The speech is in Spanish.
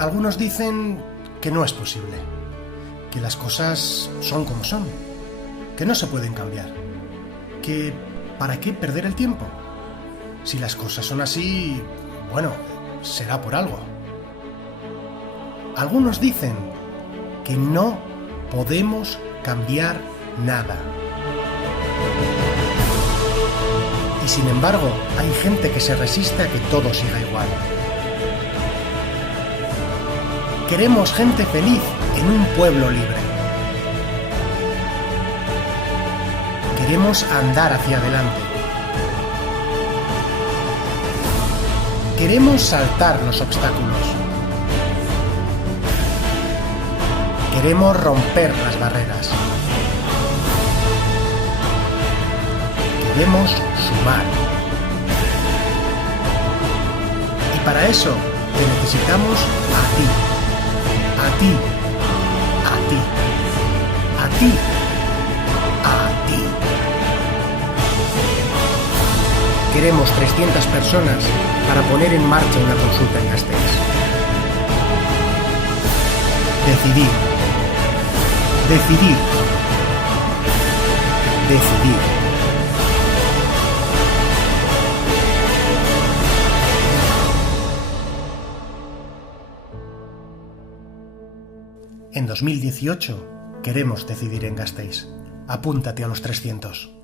Algunos dicen que no es posible, que las cosas son como son, que no se pueden cambiar, que ¿para qué perder el tiempo? Si las cosas son así, bueno, será por algo. Algunos dicen que no podemos cambiar nada. Y sin embargo, hay gente que se resiste a que todo siga igual. Queremos gente feliz en un pueblo libre. Queremos andar hacia adelante. Queremos saltar los obstáculos. Queremos romper las barreras. Queremos sumar. Y para eso te necesitamos a ti. A ti. A ti. A ti. A ti. Queremos 300 personas para poner en marcha una consulta en Gasteiz. Decidir. Decidir. Decidir. En 2018 queremos decidir en Gasteiz. Apúntate a los 300.